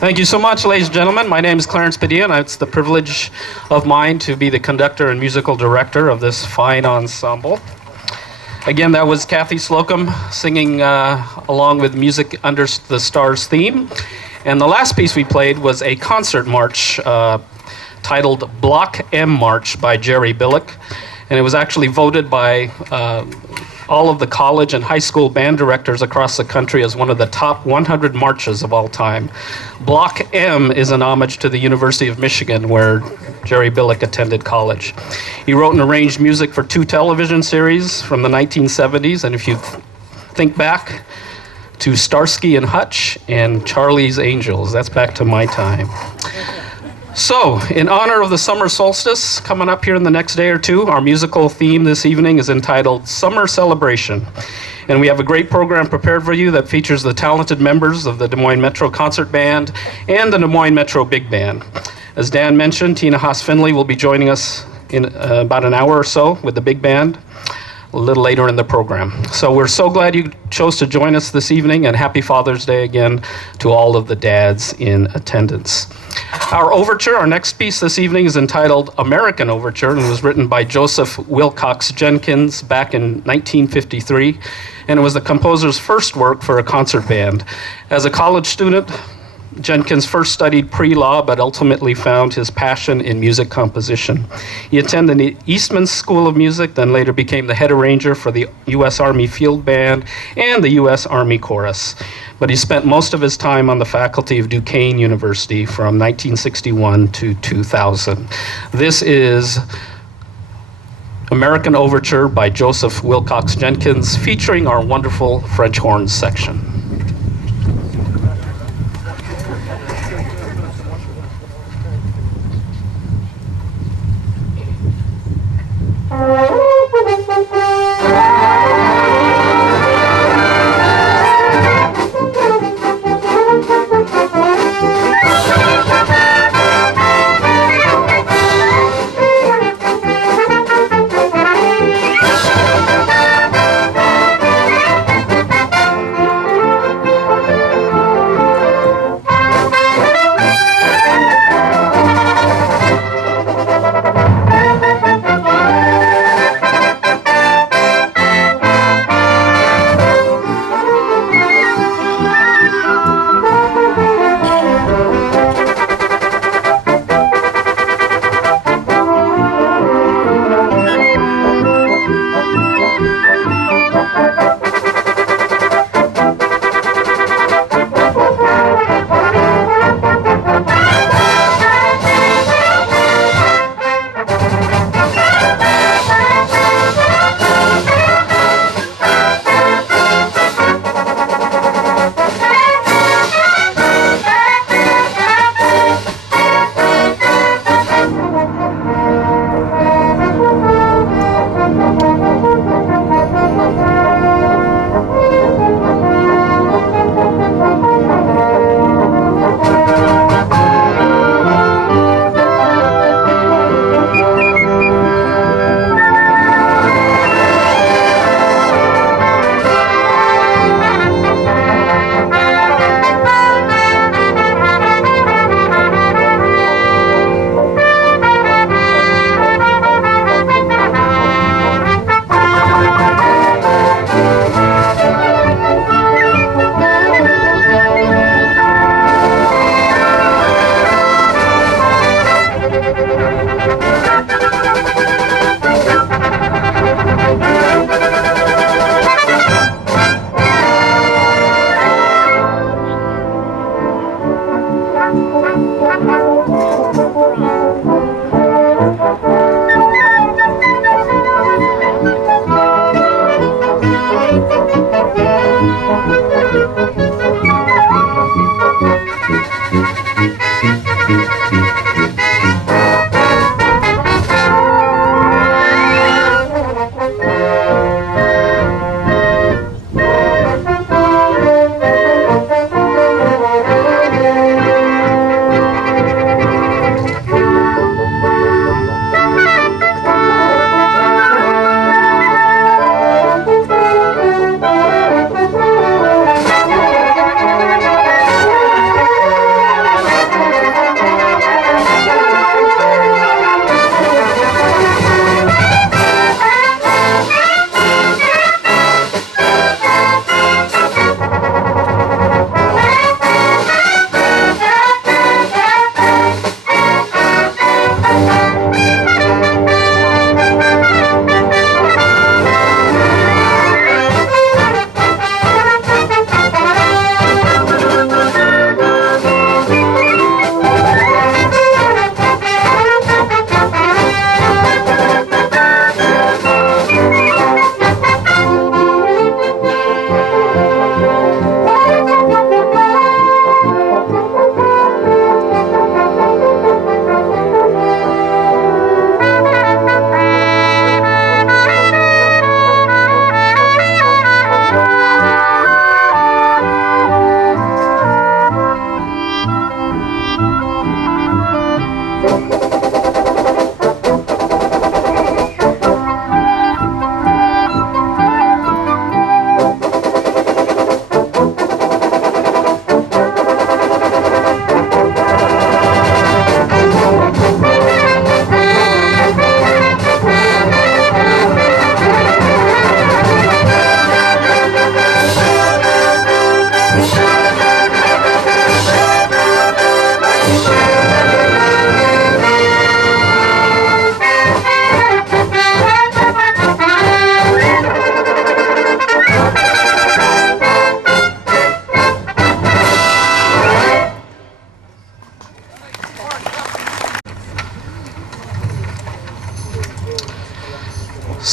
Thank you so much, ladies and gentlemen. My name is Clarence Padilla, and it's the privilege of mine to be the conductor and musical director of this fine ensemble. Again, that was Kathy Slocum singing along with Music Under the Stars theme. And the last piece we played was a concert march titled Block M March by Jerry Billick. And it was actually voted by all of the college and high school band directors across the country as one of the top 100 marches of all time. Block M is an homage to the University of Michigan, where Jerry Billick attended college. He wrote and arranged music for 2 television series from the 1970s, and if you think back to Starsky and Hutch and Charlie's Angels, that's back to my time. So, in honor of the summer solstice coming up here in the next day or two, our musical theme this evening is entitled Summer Celebration. And we have a great program prepared for you that features the talented members of the Des Moines Metro Concert Band and the Des Moines Metro Big Band. As Dan mentioned, Tina Haas-Finlay will be joining us in about an hour or so with the big band a little later in the program. So we're so glad you chose to join us this evening, and happy Father's Day again to all of the dads in attendance. Our overture, our next piece this evening, is entitled American Overture and was written by Joseph Wilcox Jenkins back in 1953, and it was the composer's first work for a concert band. As a college student, Jenkins first studied pre-law, but ultimately found his passion in music composition. He attended the Eastman School of Music, then later became the head arranger for the U.S. Army Field Band and the U.S. Army Chorus. But he spent most of his time on the faculty of Duquesne University from 1961 to 2000. This is American Overture by Joseph Wilcox Jenkins, featuring our wonderful French horns section.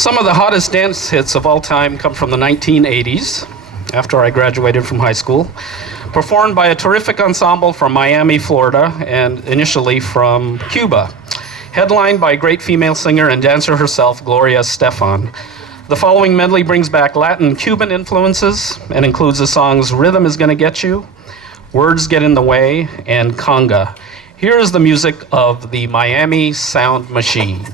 Some of the hottest dance hits of all time come from the 1980s, after I graduated from high school, performed by a terrific ensemble from Miami, Florida, and initially from Cuba, headlined by a great female singer and dancer herself, Gloria Estefan. The following medley brings back Latin Cuban influences and includes the songs Rhythm Is Gonna Get You, Words Get in the Way, and Conga. Here is the music of the Miami Sound Machine.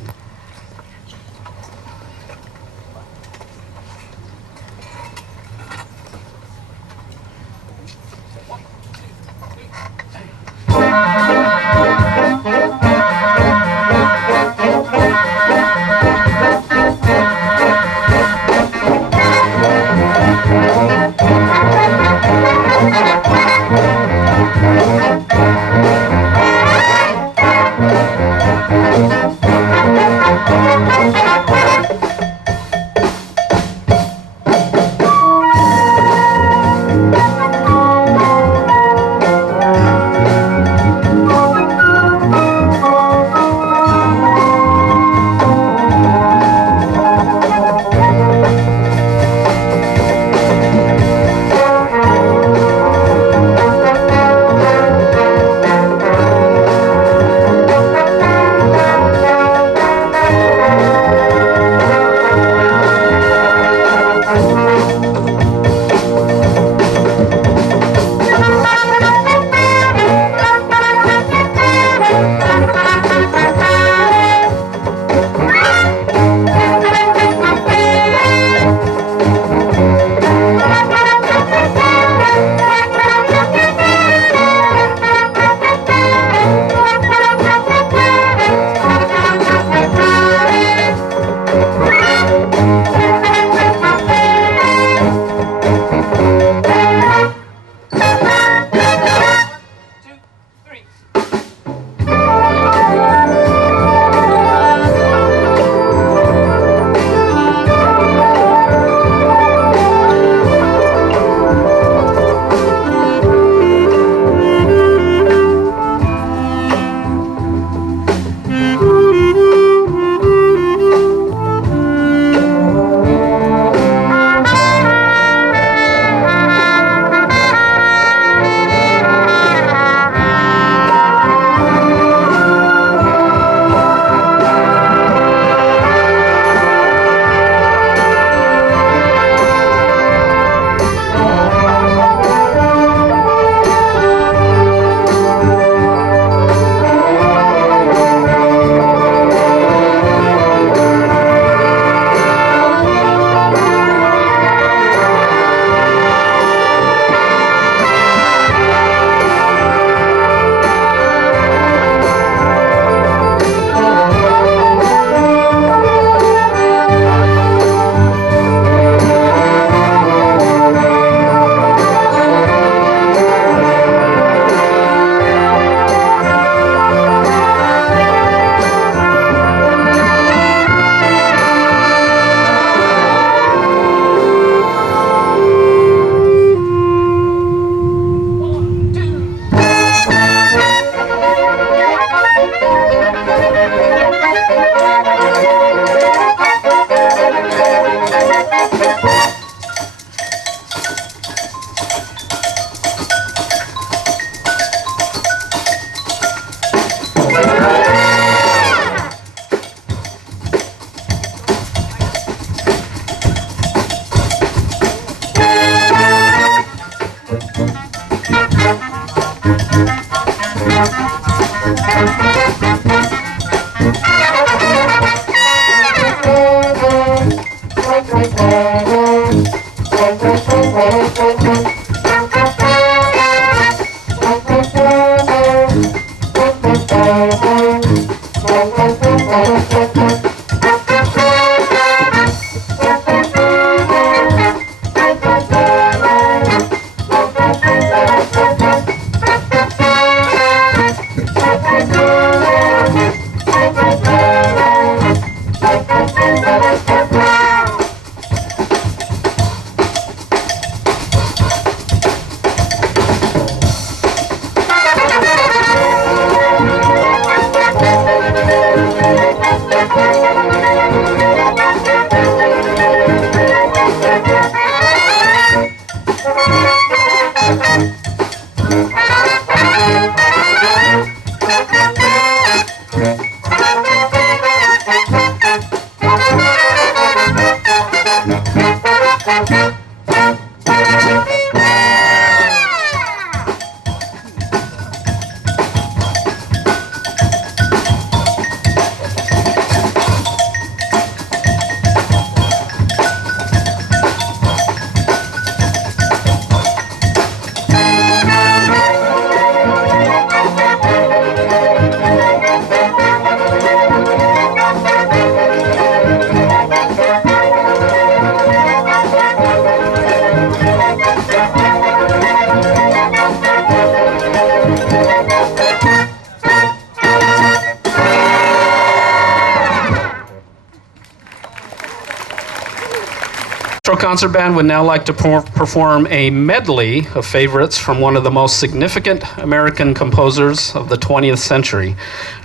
concert band would now like to perform a medley of favorites from one of the most significant American composers of the 20th century,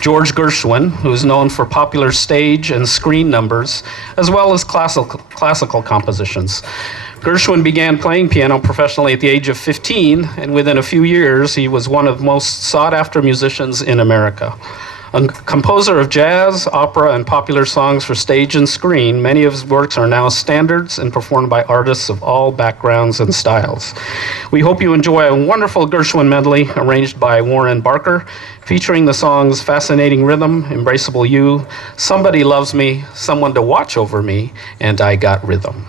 George Gershwin, who is known for popular stage and screen numbers, as well as classical compositions. Gershwin began playing piano professionally at the age of 15, and within a few years, he was one of the most sought-after musicians in America. A composer of jazz, opera, and popular songs for stage and screen, many of his works are now standards and performed by artists of all backgrounds and styles. We hope you enjoy a wonderful Gershwin medley arranged by Warren Barker, featuring the songs Fascinating Rhythm, Embraceable You, Somebody Loves Me, Someone to Watch Over Me, and I Got Rhythm.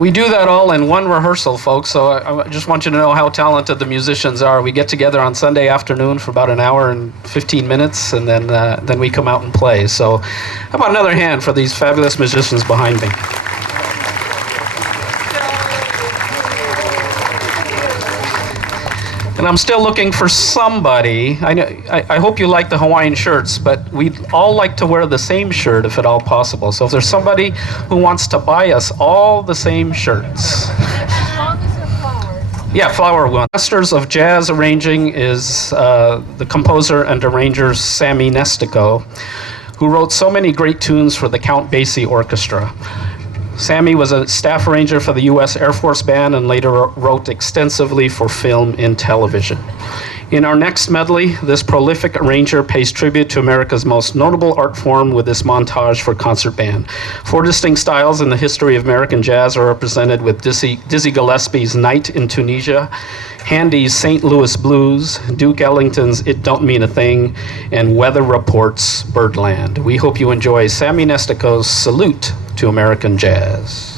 We do that all in one rehearsal, folks, so I just want you to know how talented the musicians are. We get together on Sunday afternoon for about an hour and 15 minutes, and then we come out and play. So how about another hand for these fabulous musicians behind me? And I'm still looking for somebody. I hope you like the Hawaiian shirts, but we'd all like to wear the same shirt if at all possible. So if there's somebody who wants to buy us all the same shirts. As long as they're flowers. Yeah, flower one. Masters of Jazz Arranging is the composer and arranger Sammy Nestico, who wrote so many great tunes for the Count Basie Orchestra. Sammy was a staff arranger for the U.S. Air Force Band and later wrote extensively for film and television. In our next medley, this prolific arranger pays tribute to America's most notable art form with this montage for concert band. 4 distinct styles in the history of American jazz are represented with Dizzy Gillespie's Night in Tunisia, Handy's St. Louis Blues, Duke Ellington's It Don't Mean a Thing, and Weather Report's Birdland. We hope you enjoy Sammy Nestico's Salute to American Jazz.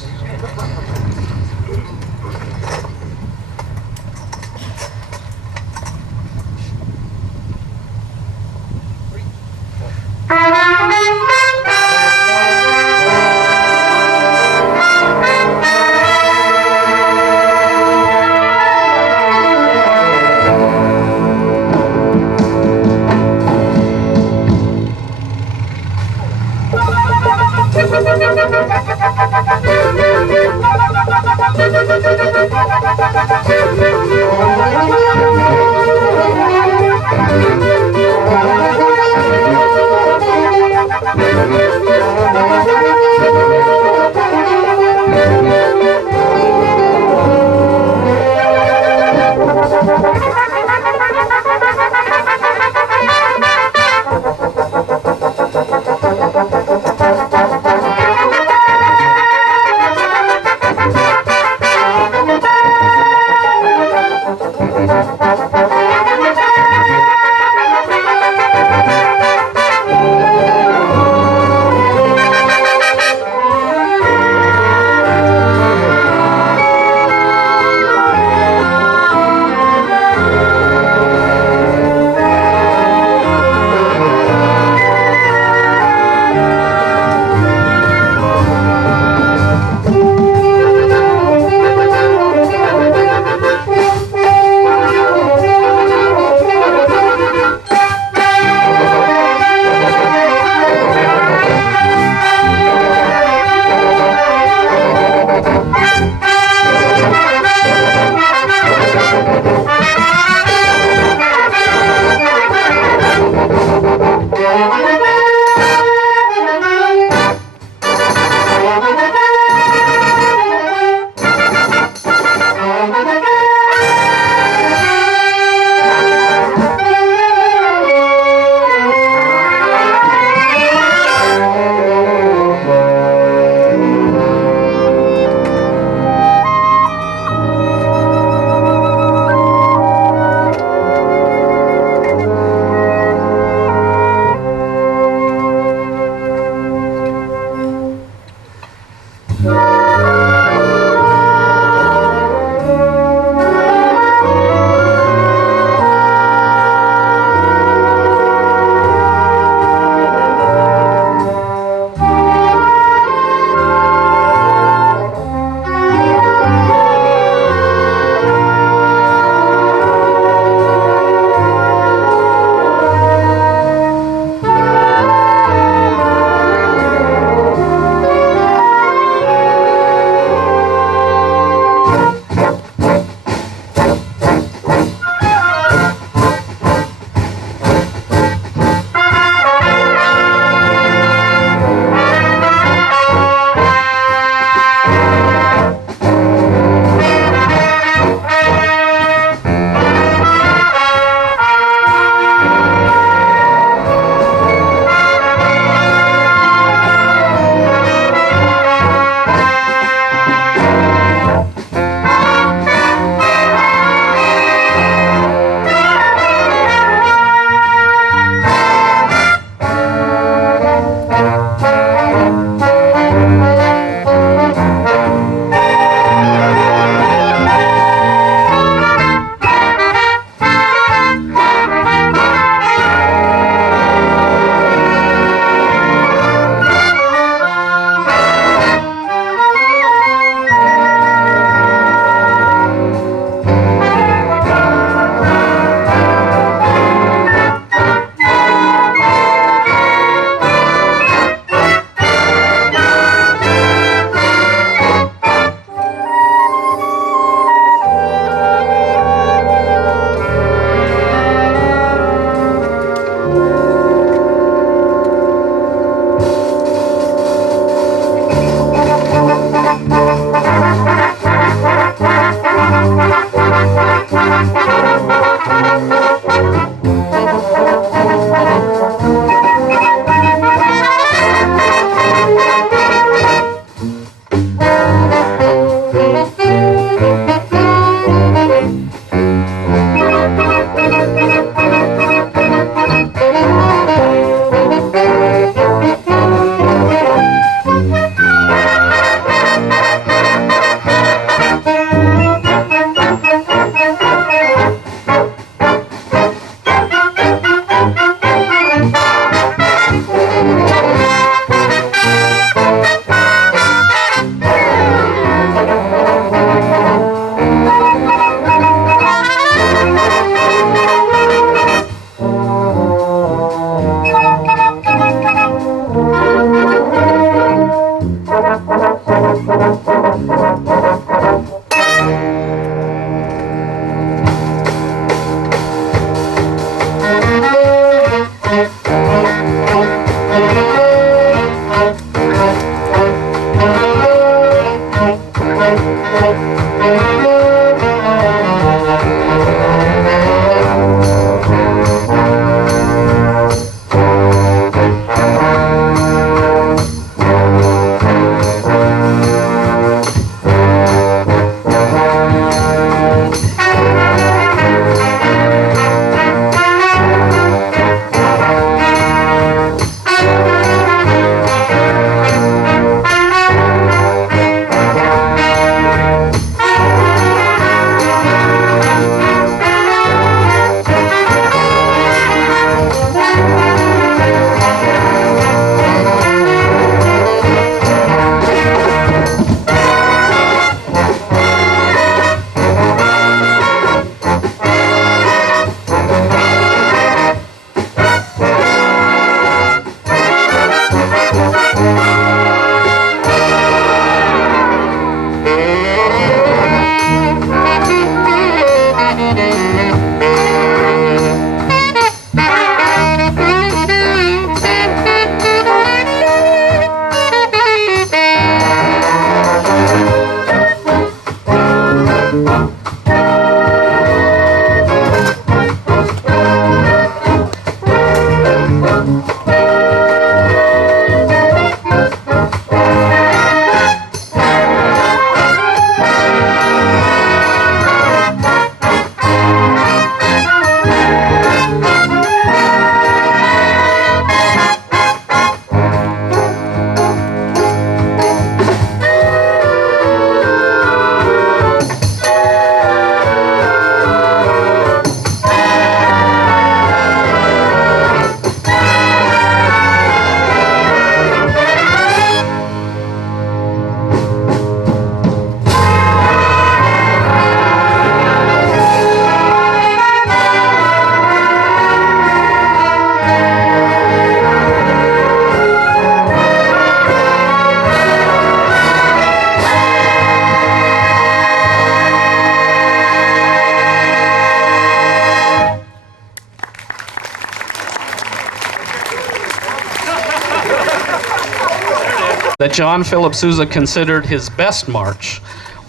That John Philip Sousa considered his best march.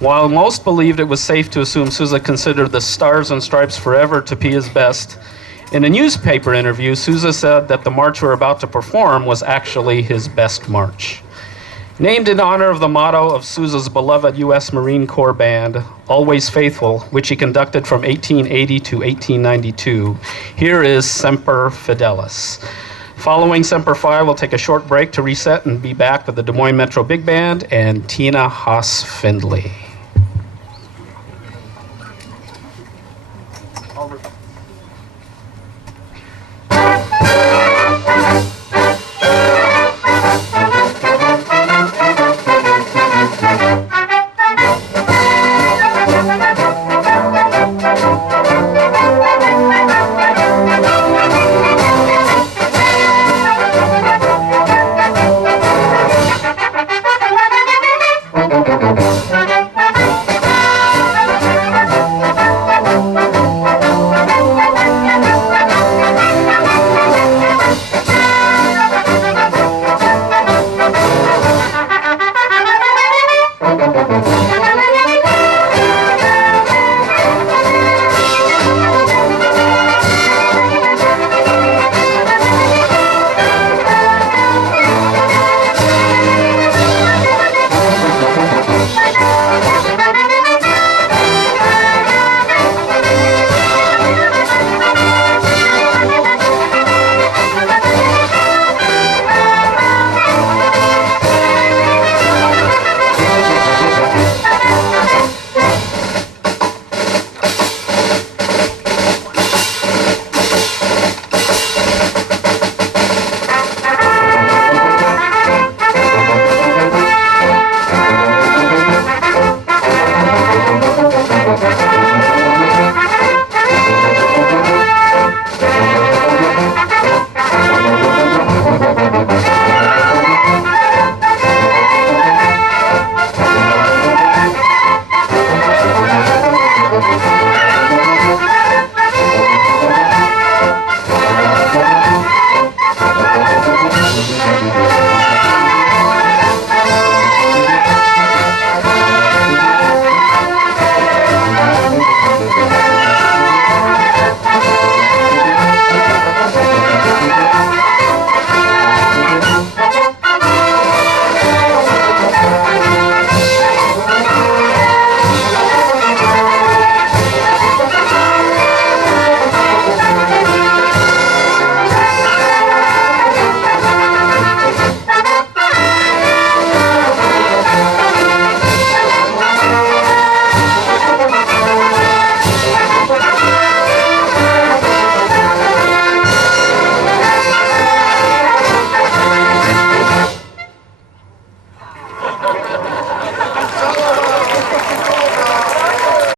While most believed it was safe to assume Sousa considered the Stars and Stripes Forever to be his best, in a newspaper interview, Sousa said that the march we're about to perform was actually his best march. Named in honor of the motto of Sousa's beloved U.S. Marine Corps band, Always Faithful, which he conducted from 1880 to 1892, here is Semper Fidelis. Following Semper Fi, we'll take a short break to reset and be back with the Des Moines Metro Big Band and Tina Haas-Findlay.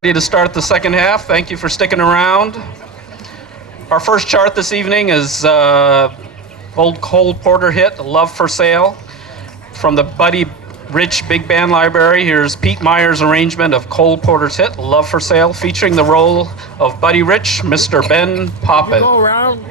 Ready to start the second half. Thank you for sticking around. Our first chart this evening is old Cole Porter hit, Love for Sale. From the Buddy Rich Big Band Library, here's Pete Meyer's arrangement of Cole Porter's hit, Love for Sale, featuring the role of Buddy Rich, Mr. Ben Poppin. Go around.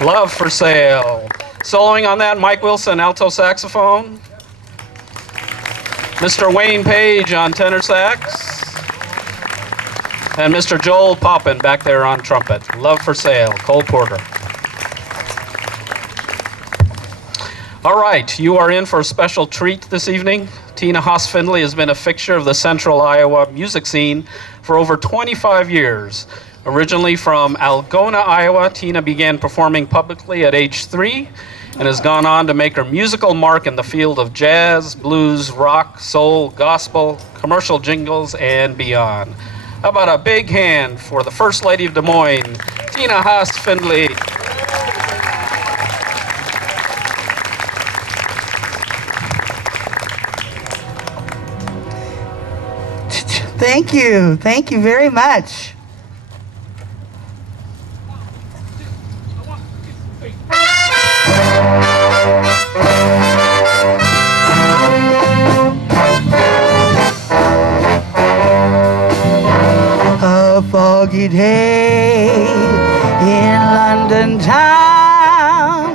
Love for Sale. Soloing on that, Mike Wilson, alto saxophone. Mr. Wayne Page on tenor sax. And Mr. Joel Poppin back there on trumpet. Love for Sale, Cole Porter. All right, you are in for a special treat this evening. Tina HAASE Findlay has been a fixture of the Central Iowa music scene for over 25 years. Originally from Algona, Iowa, Tina began performing publicly at age 3 and has gone on to make her musical mark in the field of jazz, blues, rock, soul, gospel, commercial jingles, and beyond. How about a big hand for the First Lady of Des Moines, Tina HAASE Findlay. Thank you. Thank you very much. A foggy day in London town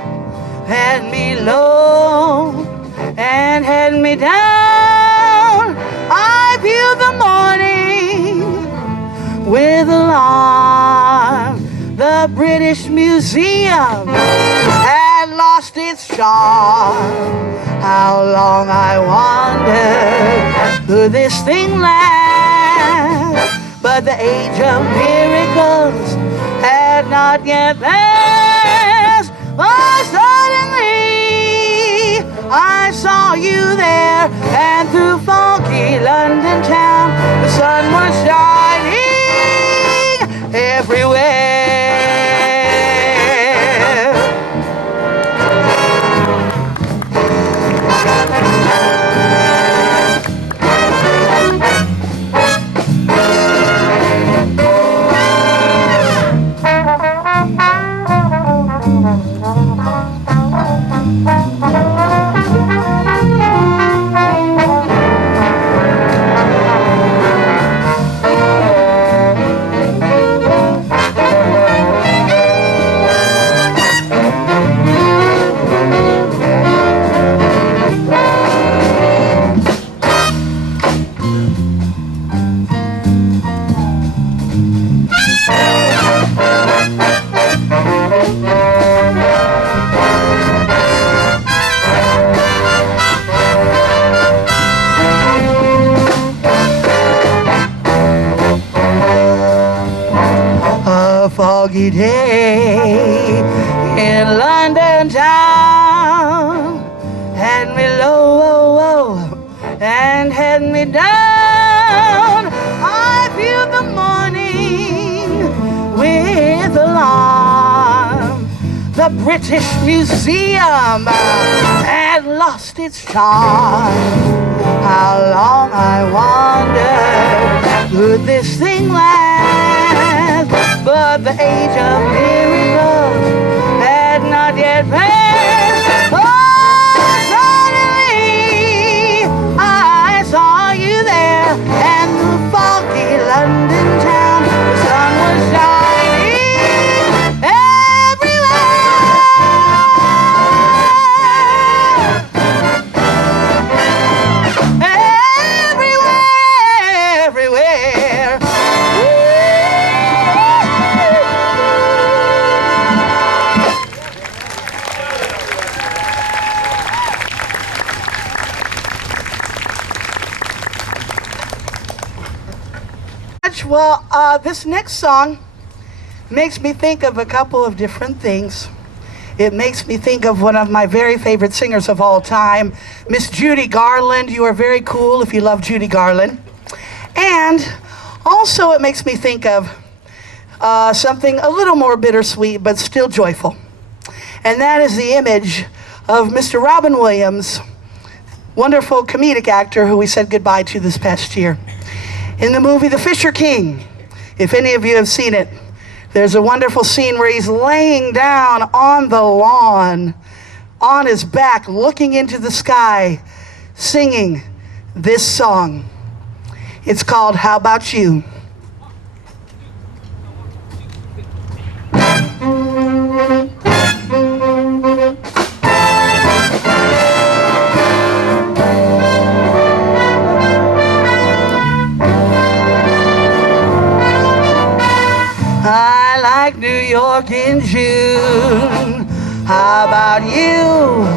had me low and had me down. I feel the morning with alarm. The British Museum had lost its charm. How long I wondered could this thing last? But the age of miracles had not yet passed. But suddenly I saw you there, and through foggy London town the sun was shining everywhere. Foggy day in London town had me low and had me down. I feel the morning with alarm. The British Museum had lost its charm. How long I wondered could this thing last? But the age of miracles had not yet passed. Oh, suddenly I saw you there, and through foggy London town the sun was shining everywhere. Well, this next song makes me think of a couple of different things. It makes me think of one of my very favorite singers of all time, Miss Judy Garland. You are very cool if you love Judy Garland. And also it makes me think of something a little more bittersweet but still joyful. And that is the image of Mr. Robin Williams, wonderful comedic actor who we said goodbye to this past year. In the movie The Fisher King, if any of you have seen it, there's a wonderful scene where he's laying down on the lawn, on his back, looking into the sky, singing this song. It's called How About You? like New York in June. How about you?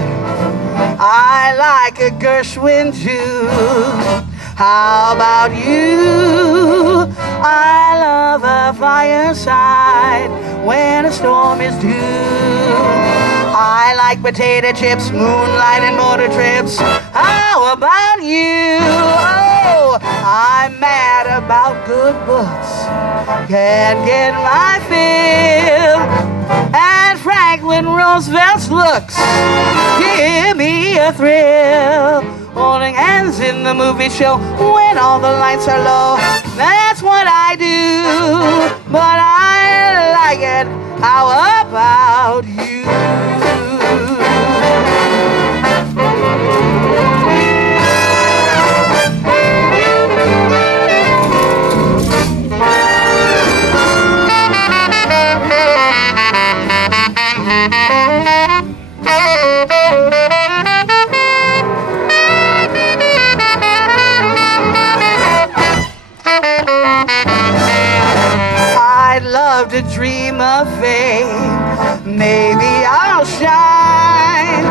I like a Gershwin June. How about you? I love a fireside when a storm is due. I like potato chips, moonlight and motor trips. How about you? Oh, I'm mad about good books. Can't get my fill. And Franklin Roosevelt's looks give me a thrill. Holding hands in the movie show when all the lights are low. That's what I do, but I like it. How about you? I'd love to dream of fame. Maybe I'll shine.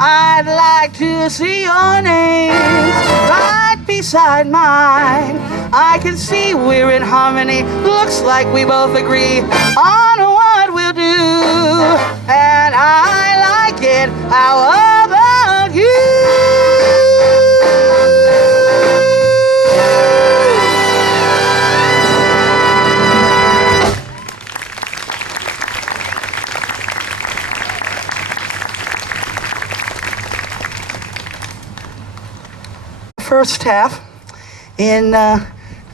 I'd like to see your name right beside mine. I can see we're in harmony. Looks like we both agree on what we'll do. And I like it. How about you? First half in the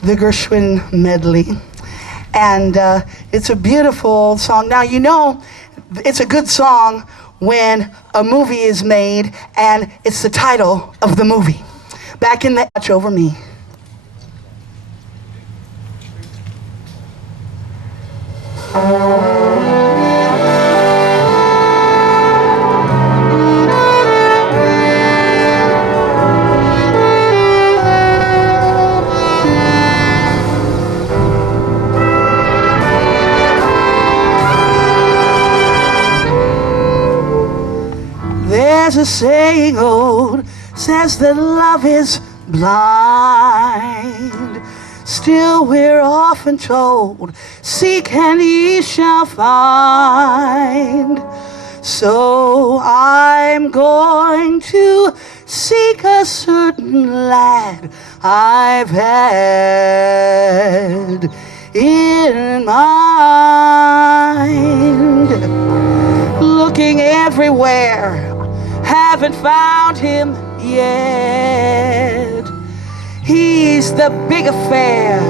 Gershwin medley, and it's a beautiful song. Now, you know, it's a good song when a movie is made and it's the title of the movie. Back in the Watch Over Me. There's a saying old, says that love is blind. Still we're often told, seek and ye shall find. So I'm going to seek a certain lad I've had in mind. Looking everywhere, haven't found him yet. He's the big affair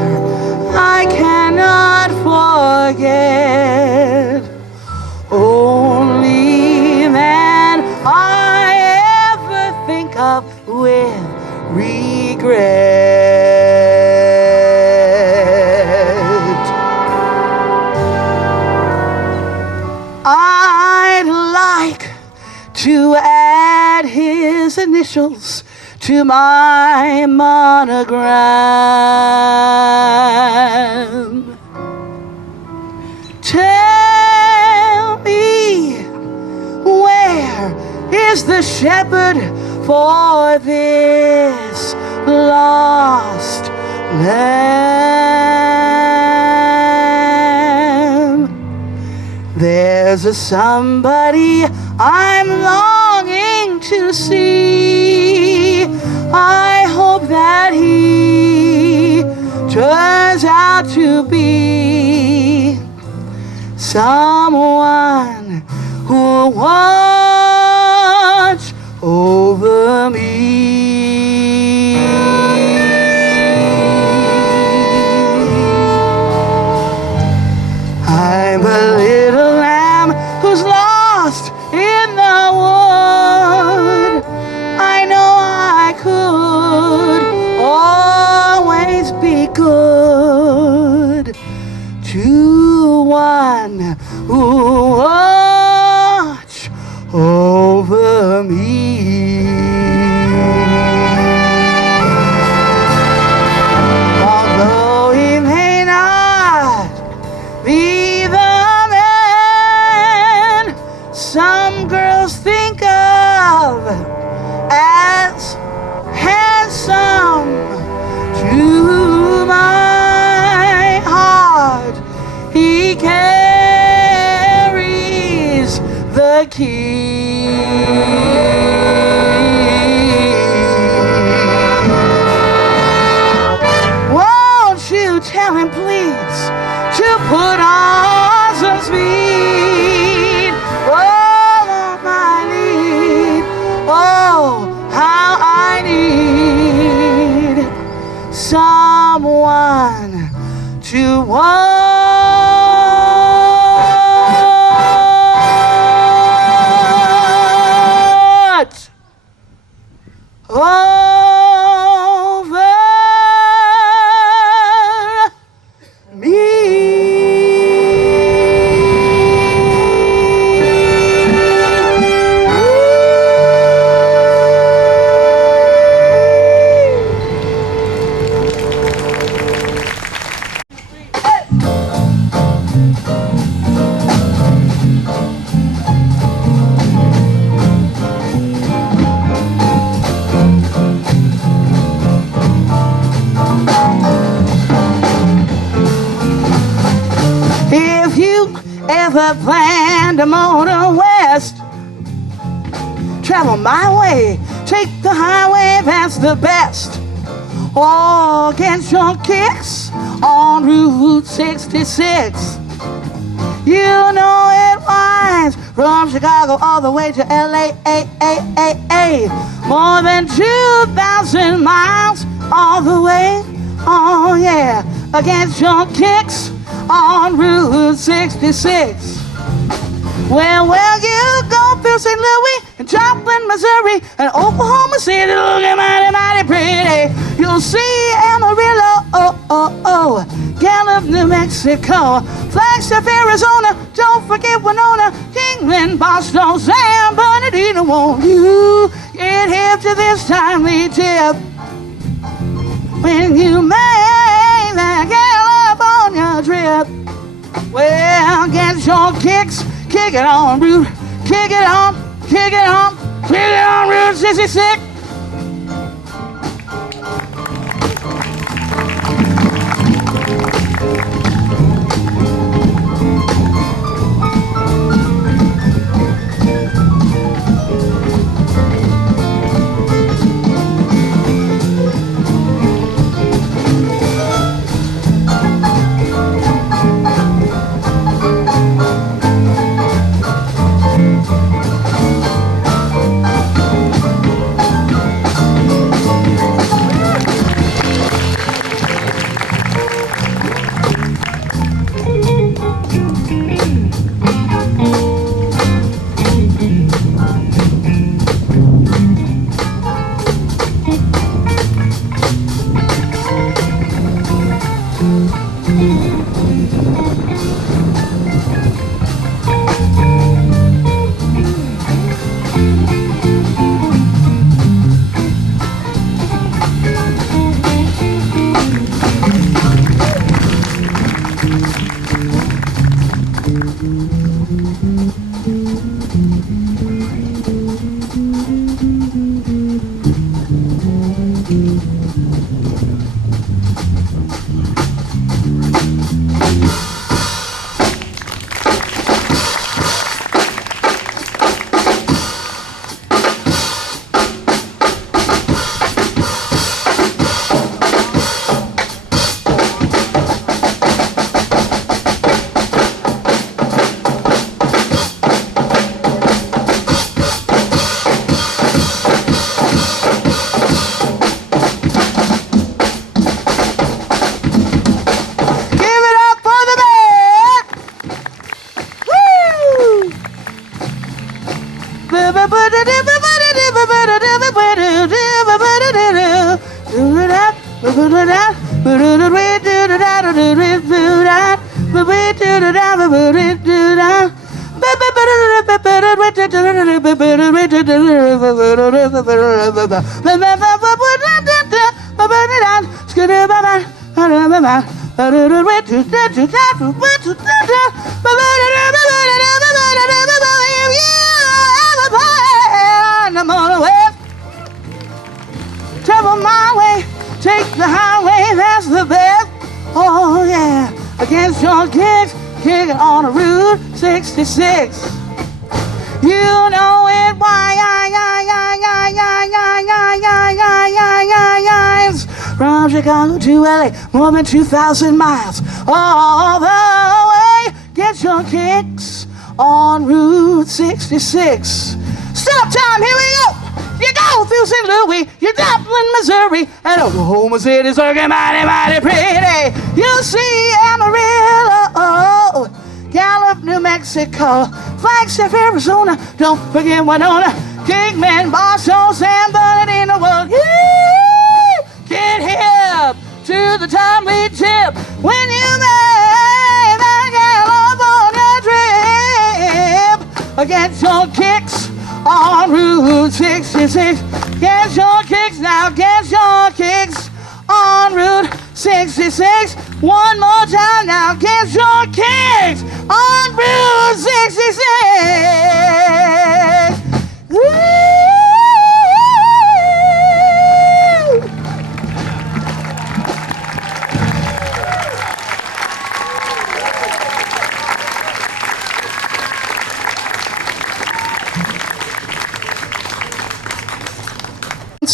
I cannot forget. Only man I ever think of with regret. I'd like to add his initials to my monogram. Tell me, where is the shepherd for this lost lamb? There's a somebody I'm longing to see. I hope that he turns out to be someone who will watch over me. I'm a little lamb who's lost in the wood. I know I could always be good to one who watch over me. Although he may not be the ever planned to motor west. Travel my way, take the highway, that's the best. Oh, against your kicks on Route 66. You know it winds from Chicago all the way to LA. More than 2,000 miles all the way. Oh yeah, against your kicks on Route 66. Well, you go through St. Louis and Joplin, Missouri, and Oklahoma City, looking mighty, mighty pretty. You'll see Amarillo, Gallup, New Mexico, Flagstaff, Arizona, don't forget Winona, Kingman, Boston, San Bernardino. Won't you get hip to this timely tip when you make that California trip? Well, get your kicks, kick it on, Route, kick it on, kick it on, kick it on, Route 66. Travel my way, take the highway, that's the best. Oh yeah, against your kicks, kick it on a Route 66. You know it, from Chicago to LA, more than 2,000 miles all the way. Get your kicks on Route 66. Stop time, here we go. You go through St. Louis, you Joplin, Missouri, and Oklahoma City's looking mighty, mighty pretty. You'll see Amarillo, Gallup, New Mexico, Flagstaff, Arizona, don't forget Winona, Kingman, Boston, San Bernardino. Well, get hip to the timely tip when you make that California trip. Against your kicks on Route 66. Get your kicks now, get your kicks on Route 66. One more time now, get your kicks on Route 66. Woo!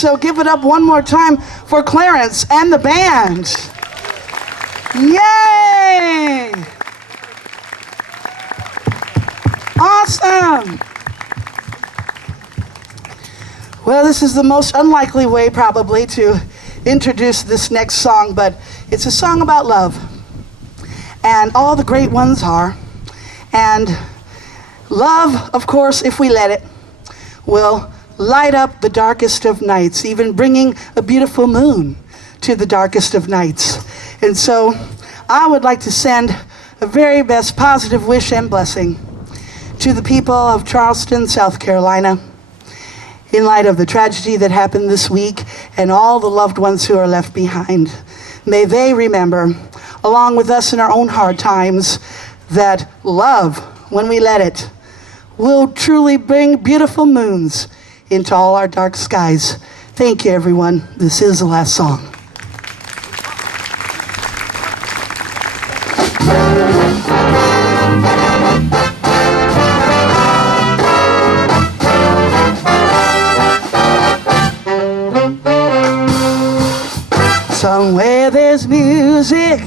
So give it up one more time for Clarence and the band. Yay! Awesome! Well, this is the most unlikely way probably to introduce this next song, but it's a song about love. And all the great ones are. And love, of course, if we let it, will light up the darkest of nights, even bringing a beautiful moon to the darkest of nights. And so I would like to send a very best positive wish and blessing to the people of Charleston, South Carolina, in light of the tragedy that happened this week and all the loved ones who are left behind. May they remember, along with us in our own hard times, that love, when we let it, will truly bring beautiful moons into all our dark skies. Thank you, everyone. This is the last song. Somewhere there's music,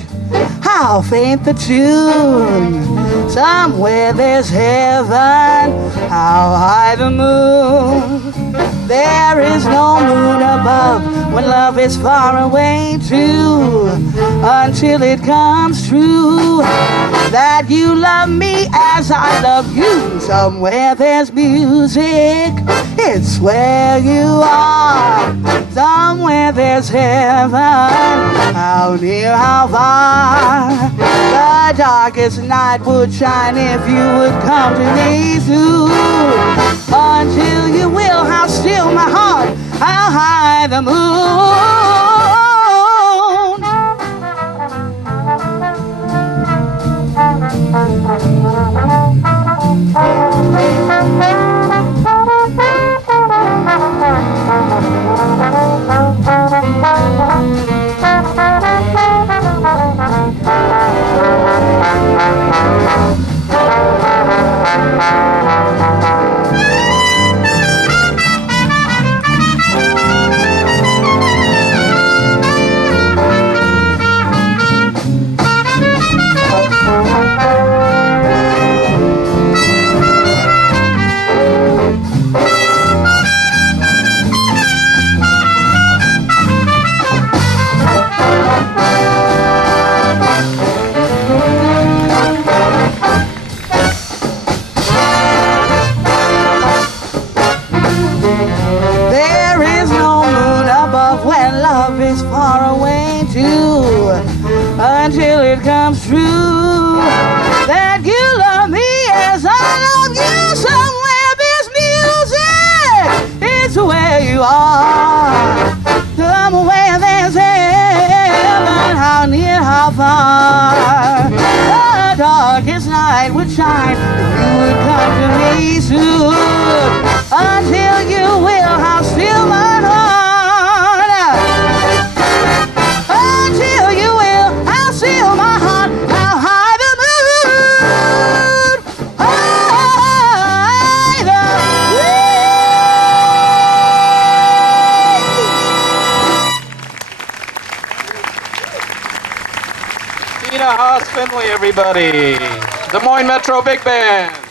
how faint the tune. Somewhere there's heaven, how high the moon. There is no moon above when love is far away too, until it comes true that you love me as I love you. Somewhere there's music, it's where you are. Somewhere there's heaven, how near, how far. The darkest night would shine if you would come to me soon. Until you will, how still my heart, how high the moon. Love is far away too, until it comes true that you love me as I love you. Somewhere there's music, it's where you are. Somewhere there's heaven, how near, how far. The darkest night would shine if you would come to me soon. Until you will, how still my heart. HAASE, FINDLAY, everybody. Des Moines Metro Big Band.